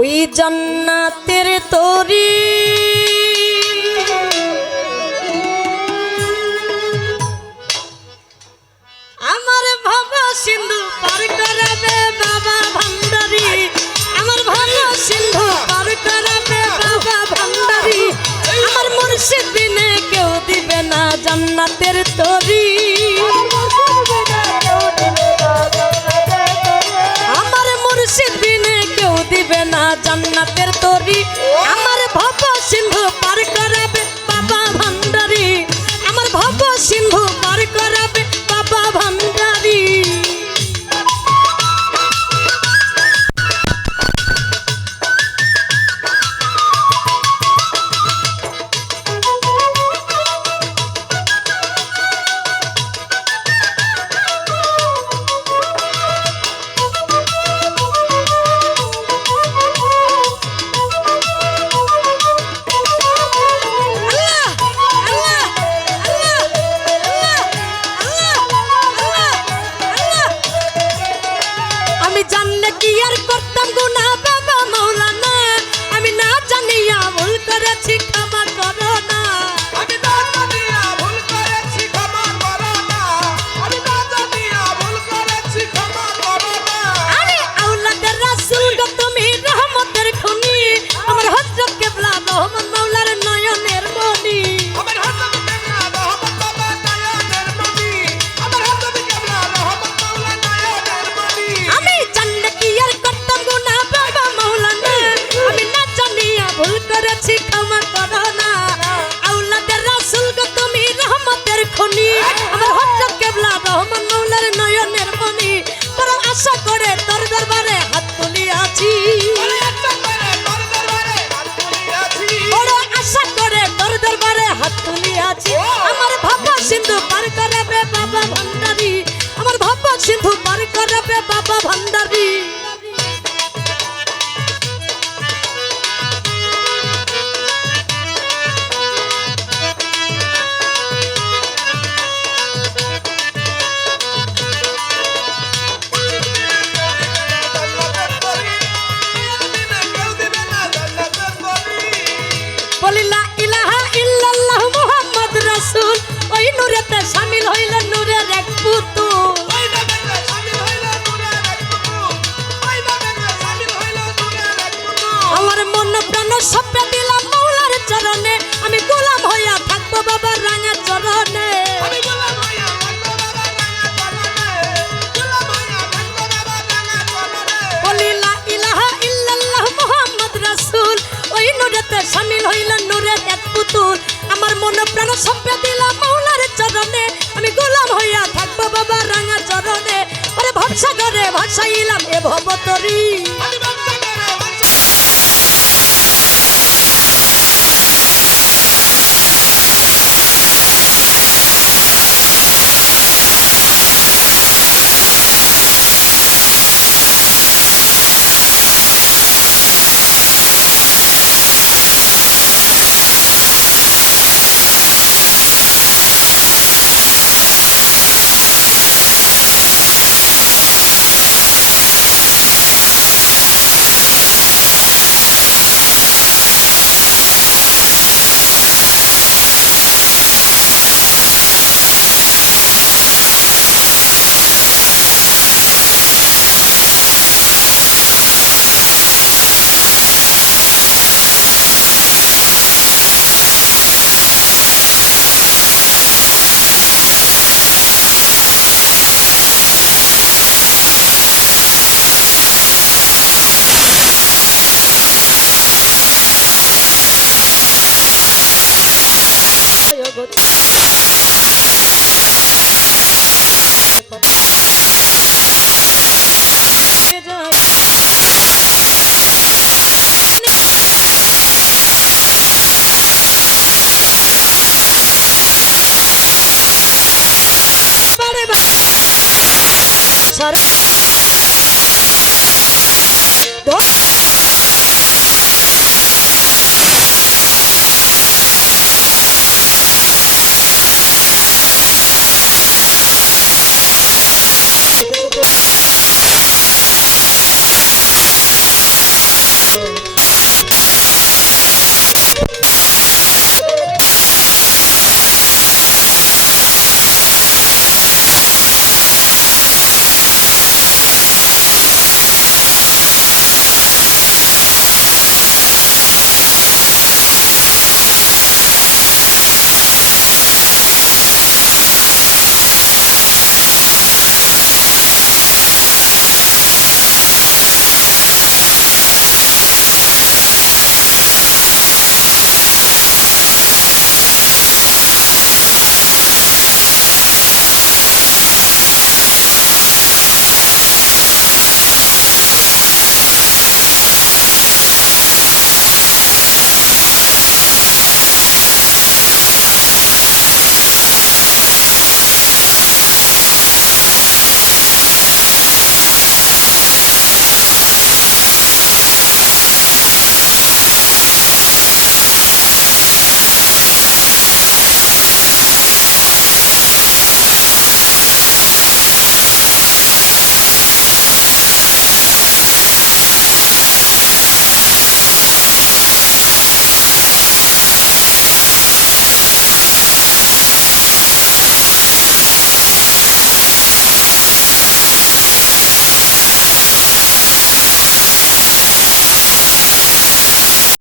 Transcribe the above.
ওই জান্নাতের তরি আমার ভাবা সিন্ধু পার করাবে বাবা ভান্ডারি, আমার ভাবা সিন্ধু পার করাবে বাবা ভান্ডারি, আমার মুর্শিদ বিনে কেউ দিবে না জান্নাতের তরি, আমার মুর্শিদ বিনে কেউ দিবে না জান্নাতের তরি, আমার ভাবা সিন্ধু পার করাবে বাবা ভান্ডারি, আমার ভাবা সিন্ধু পার করাবে বাবা ভান্ডারি। জানলে কি আর করতাম গুনাহ বাবা মাওলানা, আমি না জানিয়া ভুল করেছি ক্ষমা করো না, আমি না জানিয়া ভুল করেছি ক্ষমা করো না, আমি না জানিয়া ভুল করেছি ক্ষমা করো না। আরে আওলাদের রাসূল গো তুমি রহমতের খনি, আমার হযরত কিবলা রহমান মাওলার নয়নের মনি, আমার হযরত কিবলা রহমত বাবা নয়নের মনি, আমার হযরত কিবলা রহমত মাওলা নয়নের মনি। আমি জানলে কি আর করতাম গুনাহ বাবা মাওলানা, আমি না জানিয়া ভুল করেছি ক্ষমা করো না, আওলাদের রাসূল গো তুমি রহমতের খনি, আমার হযরত কিবলা রহমান মাওলার নয়নের মনি, বড় আশা করে তোর দরবারে হাত তুলিয়াছি, বড় আশা করে তোর দরবারে হাত তুলিয়াছি, বড় আশা করে তোর দরবারে হাত তুলিয়াছি, আমার ভাবা সিন্ধু পার করাবে বাবা ভান্ডারি, আমার ভাবা সিন্ধু পার করাবে বাবা ভান্ডারি। জান্নাতের তরি, দিনে কেউ দিবে না জান্নাতের তরি। বলি লা ইলাহা ইল্লাল্লাহু মুহাম্মদ রাসূল, ওই নূরেতে শামিল হইলেন নূরের এক পুতুল, ওই নূরেতে শামিল হইল নূরের এক পুতুল, ওই নূরেতে শামিল হইল নূরের এক পুতুল। আমার মন প্রাণ সঁপে দিলাম মাওলার চরণে, আমি গোলাম হইয়া থাকবো বাবার রাঙা চরণে, আমি গোলাম হইয়া থাকবো বাবার রাঙা চরণে, গোলাম হইয়া থাকবো বাবার রাঙা চরণে। বলি লা ইলাহা ইল্লাল্লাহু মুহাম্মদ রাসূল, ওই নূরেতে শামিল হইলেন নূরের এক পুতুল, আমার মন প্রাণ সঁপে দিলাম মাওলার চরণে, আমি গোলাম হইয়া থাকবো বাবার রাঙা চরণে, ওরে ভবসাগরে ভাসাইলাম এ ভব